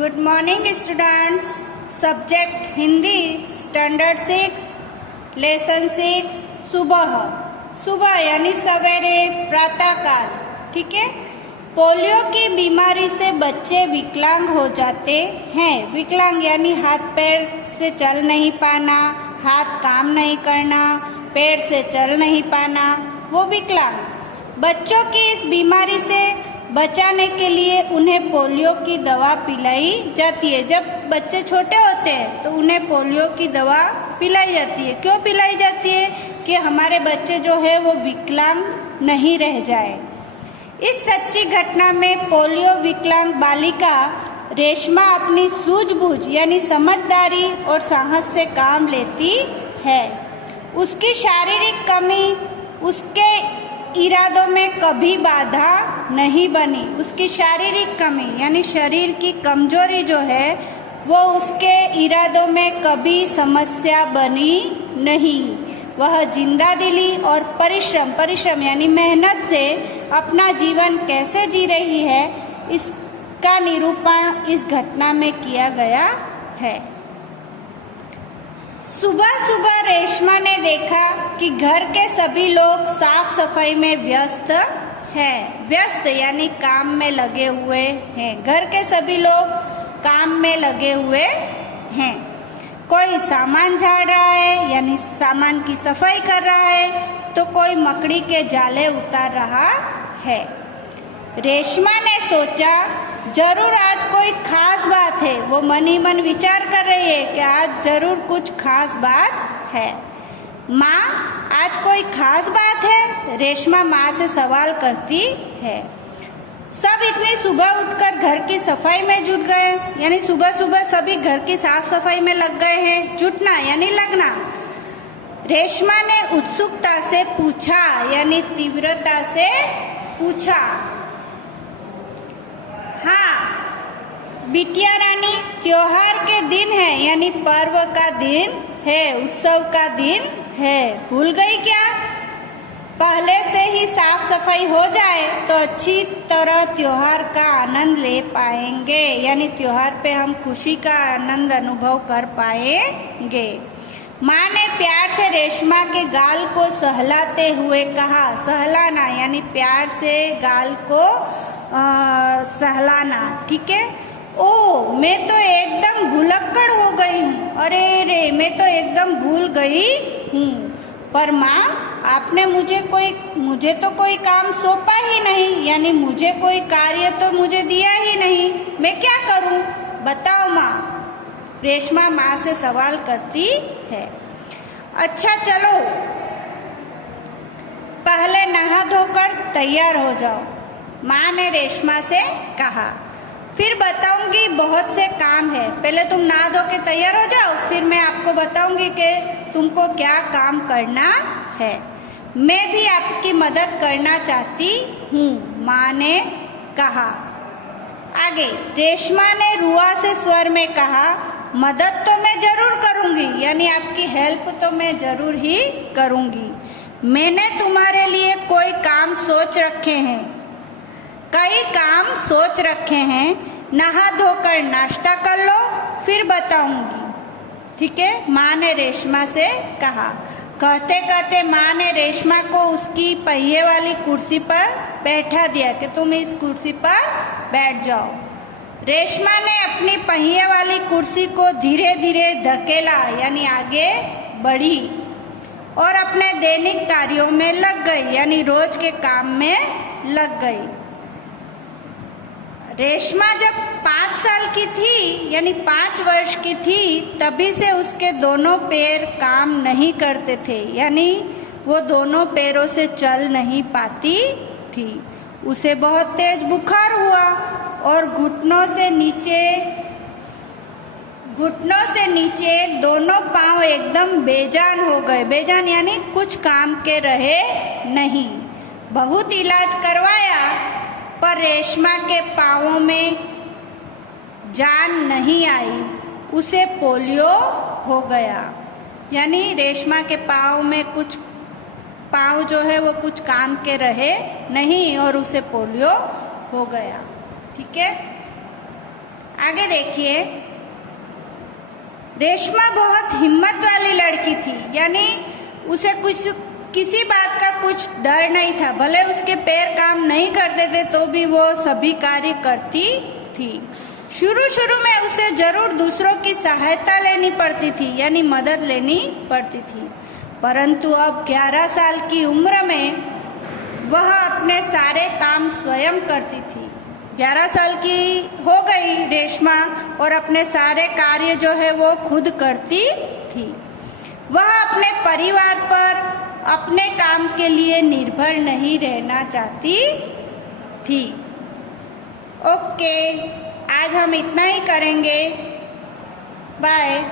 Good morning students. Subject Hindi standard 6 lesson 6 सुबह। सुबह यानी सवेरे प्रातःकाल। ठीक है। पोलियो की बीमारी से बच्चे विकलांग हो जाते हैं। विकलांग यानी हाथ पैर से चल नहीं पाना, हाथ काम नहीं करना, पैर से चल नहीं पाना, वो विकलांग। बच्चों की इस बीमारी से बचाने के लिए उन्हें पोलियो की दवा पिलाई जाती है। जब बच्चे छोटे होते हैं तो उन्हें पोलियो की दवा पिलाई जाती है। क्यों पिलाई जाती है? कि हमारे बच्चे जो है वो विकलांग नहीं रह जाए। इस सच्ची घटना में पोलियो विकलांग बालिका रेशमा अपनी सूझबूझ यानी समझदारी और साहस से काम लेती है। उसकी शारीरिक कमी उसके इरादों में कभी बाधा नहीं बनी। उसकी शारीरिक कमी यानी शरीर की कमजोरी जो है वो उसके इरादों में कभी समस्या बनी नहीं। वह जिंदादिली और परिश्रम यानी मेहनत से अपना जीवन कैसे जी रही है, इसका निरूपण इस घटना में किया गया है। सुबह सुबह रेशमा ने देखा कि घर के सभी लोग साफ सफाई में व्यस्त हैं। व्यस्त यानी काम में लगे हुए हैं। घर के सभी लोग काम में लगे हुए हैं। कोई सामान झाड़ रहा है यानी सामान की सफाई कर रहा है, तो कोई मकड़ी के जाले उतार रहा है। रेशमा ने सोचा जरूर आज कोई खास बात है। वो मन ही मन विचार कर रही है कि आज जरूर कुछ खास बात है। माँ, आज कोई खास बात है? रेशमा माँ से सवाल करती है। सब इतनी सुबह उठकर घर की सफाई में जुट गए, यानी सुबह सुबह सभी घर की साफ सफाई में लग गए हैं। जुटना यानी लगना। रेशमा ने उत्सुकता से पूछा यानी तीव्रता से पूछा, हाँ बिटिया रानी, त्योहार के दिन है यानी पर्व का दिन है, उत्सव का दिन है, भूल गई क्या? पहले से ही साफ सफाई हो जाए तो अच्छी तरह त्योहार का आनंद ले पाएंगे, यानी त्योहार पे हम खुशी का आनंद अनुभव कर पाएंगे। माँ ने प्यार से रेशमा के गाल को सहलाते हुए कहा। सहलाना यानी प्यार से गाल को सहलाना। ठीक है। ओ, मैं तो एकदम भुलक्कड़ हो गई हूँ। अरे रे, मैं तो एकदम भूल गई हूँ। पर माँ, आपने मुझे तो कोई काम सौंपा ही नहीं, यानी मुझे कोई कार्य तो मुझे दिया ही नहीं। मैं क्या करूँ बताओ माँ? रेशमा माँ से सवाल करती है। अच्छा चलो, पहले नहा धोकर तैयार हो जाओ, माँ ने रेशमा से कहा। फिर बताऊंगी, बहुत से काम है। पहले तुम नहा धो के तैयार हो जाओ, फिर मैं आपको बताऊंगी कि तुमको क्या काम करना है। मैं भी आपकी मदद करना चाहती हूँ, माँ ने कहा। आगे रेशमा ने रुआ से स्वर में कहा, मदद तो मैं जरूर करूँगी, यानी आपकी हेल्प तो मैं जरूर ही करूँगी। मैंने तुम्हारे लिए कोई काम सोच रखे हैं, कई काम सोच रखे हैं। नहा धोकर नाश्ता कर लो, फिर बताऊंगी। ठीक है, माँ ने रेशमा से कहा। कहते कहते माँ ने रेशमा को उसकी पहिए वाली कुर्सी पर बैठा दिया कि तुम इस कुर्सी पर बैठ जाओ। रेशमा ने अपनी पहिए वाली कुर्सी को धीरे धीरे धकेला यानी आगे बढ़ी और अपने दैनिक कार्यों में लग गई, यानी रोज के काम में लग गई। रेशमा जब 5 साल की थी यानी 5 वर्ष की थी, तभी से उसके दोनों पैर काम नहीं करते थे, यानी वो दोनों पैरों से चल नहीं पाती थी। उसे बहुत तेज बुखार हुआ और घुटनों से नीचे दोनों पांव एकदम बेजान हो गए। बेजान यानी कुछ काम के रहे नहीं। बहुत इलाज करवाया पर रेशमा के पाँवों में जान नहीं आई। उसे पोलियो हो गया, यानी रेशमा के पाँव जो है वो कुछ काम के रहे नहीं और उसे पोलियो हो गया। ठीक है। आगे देखिए, रेशमा बहुत हिम्मत वाली लड़की थी, यानी उसे किसी बात का कुछ डर नहीं था। भले उसके पैर काम नहीं करते थे तो भी वो सभी कार्य करती थी। शुरू शुरू में उसे जरूर दूसरों की सहायता लेनी पड़ती थी, यानी मदद लेनी पड़ती थी, परंतु अब 11 साल की उम्र में वह अपने सारे काम स्वयं करती थी। 11 साल की हो गई रेशमा और अपने सारे कार्य जो है वो खुद करती थी। वह अपने परिवार पर अपने काम के लिए निर्भर नहीं रहना चाहती थी। ओके, आज हम इतना ही करेंगे। बाय।